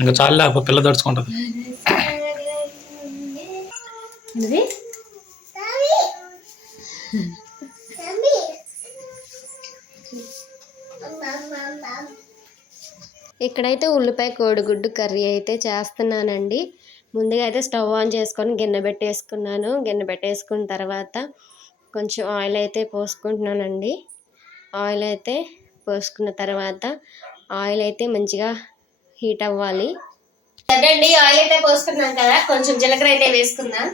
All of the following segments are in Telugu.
ఇంకా చాలా పిల్ల దడుచుకుంటది ఇక్కడైతే ఉల్లిపాయ కోడిగుడ్డు కర్రీ అయితే చేస్తున్నానండి. ముందుగా అయితే స్టవ్ ఆన్ చేసుకొని గిన్నె పెట్టేసుకున్నాను. గిన్నె పెట్టేసుకున్న తర్వాత కొంచెం ఆయిల్ అయితే పోసుకుంటున్నానండి. ఆయిల్ అయితే పోసుకున్న తర్వాత ఆయిల్ అయితే మంచిగా హీట్ అవ్వాలి. అదండి ఆయిల్ అయితే పోసుకున్నాం కదా కొంచెం జీలకర్ర అయితే వేసుకుందాం.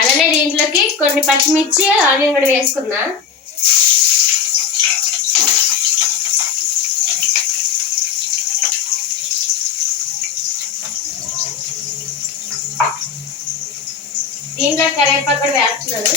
అలానే దీంట్లోకి కొన్ని పచ్చిమిర్చి ఆనియన్ కూడా వేసుకుందాం. దీంట్లో కరివేపాకు కూడా వేస్తున్నారు.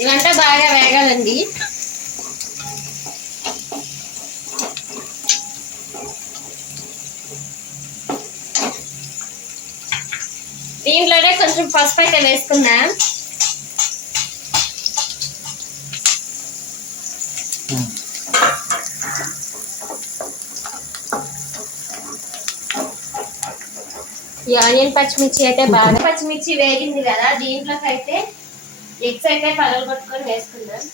ఇవంతా బాగా వేగాలండి దీంట్లోనే కొంచెం పసుపు అయితే వేసుకున్నా ఈ ఆనియన్ పచ్చిమిర్చి అయితే బాగా పచ్చిమిర్చి వేగింది కదా దీంట్లోకి అయితే ఎగ్స్ అయితే పగలు పట్టుకొని వేసుకుందాం.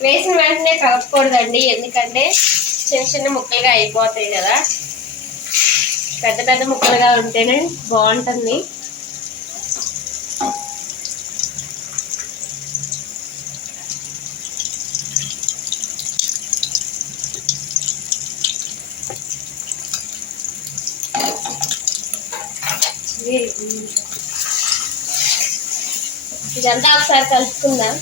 వేసిన వెంటనే కలపకూడదండి ఎందుకంటే చిన్న చిన్న ముక్కలుగా అయిపోతాయి కదా. పెద్ద పెద్ద ముక్కలుగా ఉంటేనే బాగుంటుంది. ఇదంతా ఒకసారి కలుపుకుందాం.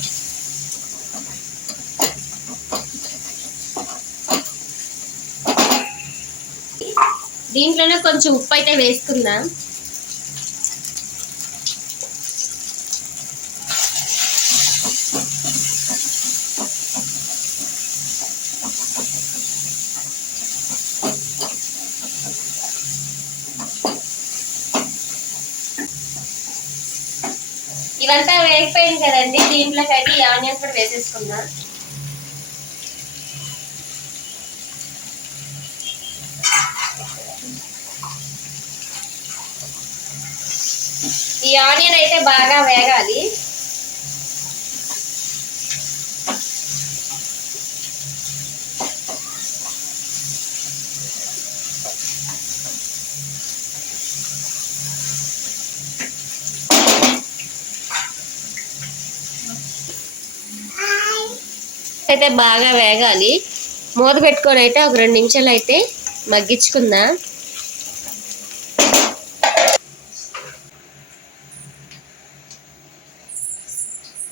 దీంట్లోనే కొంచెం ఉప్పు అయితే వేసుకుందాం. ఇవంతా వేగిపోయింది కదండి దీంట్లోకి అయితే ఆనియన్స్ కూడా వేసేసుకుందాం. ఈ ఆనియన్ అయితే బాగా వేగాలి. అయితే బాగా వేగాలి. మూత పెట్టుకొని అయితే ఒక రెండు నిమిషాలు అయితే మగ్గించుకుందాం.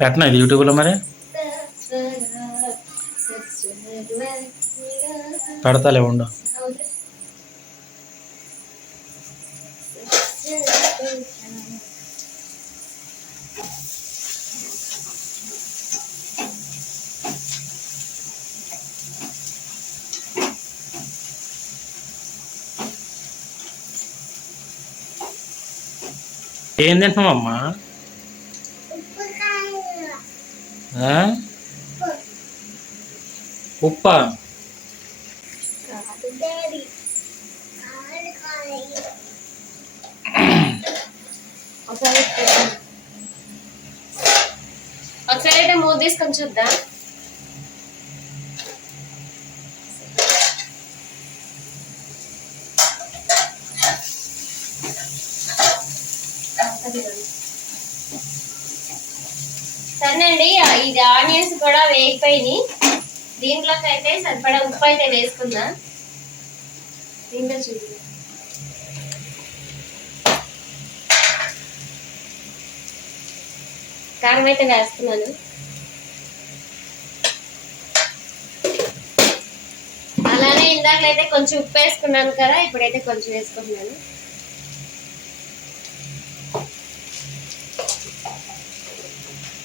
పెట్టనా ఇది యూట్యూబ్లో మరి? పెడతాలే ఉండు. ఏం తింటున్నావు అమ్మా உப்பா ఒకసారి అయితే మూత తీసుకొని చూద్దాం Thank you. సరేనండి ఇది ఆనియన్స్ కూడా వేగిపోయినాయి. దీంట్లోకి అయితే సరిపడా ఉప్పు అయితే వేసుకుందా? దీంట్లో చూద్దాం కారం అయితే వేస్తున్నాను. అలానే ఇందాకలైతే కొంచెం ఉప్పు వేసుకున్నాను కదా ఇప్పుడైతే కొంచెం వేసుకుంటున్నాను.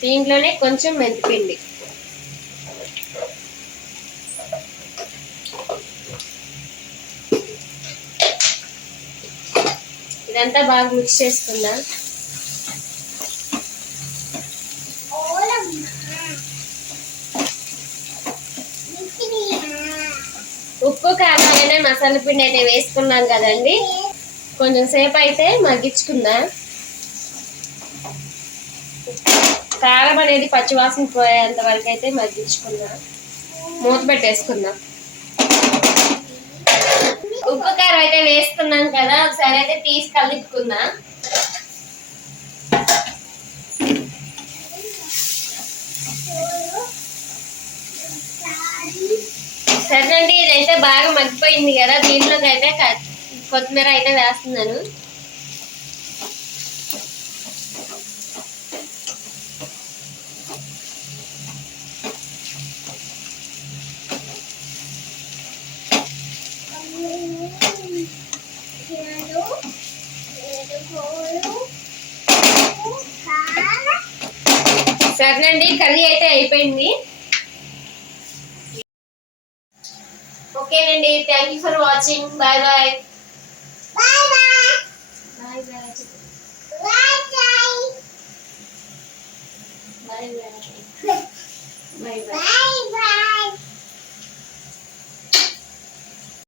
దీంట్లోనే కొంచెం మెంతిపిండి. ఇదంతా బాగా మిక్స్ చేసుకుందాం. ఉప్పు కారం అలానే మసాలా పిండి అయితే వేసుకున్నాం కదండి. కొంచెం సేపు అయితే మగ్గించుకుందాం. కారం అనేది పచ్చివాసన పోయేంత వరకు అయితే మగ్గించుకుందాం మూత పెట్టేసుకుందాం ఉప్పు కారం అయితే వేసుకున్నాం కదా ఒకసారి అయితే తీసి కలుపుకుందాం సరేనండి ఇదైతే బాగా మగ్గిపోయింది కదా దీంట్లోకి అయితే క- కొత్తిమీర అయితే వేస్తున్నాను. సరేనండి కర్రీ అయితే అయిపోయింది. ఓకేనండి thank you for watching bye bye bye bye bye bye bye bye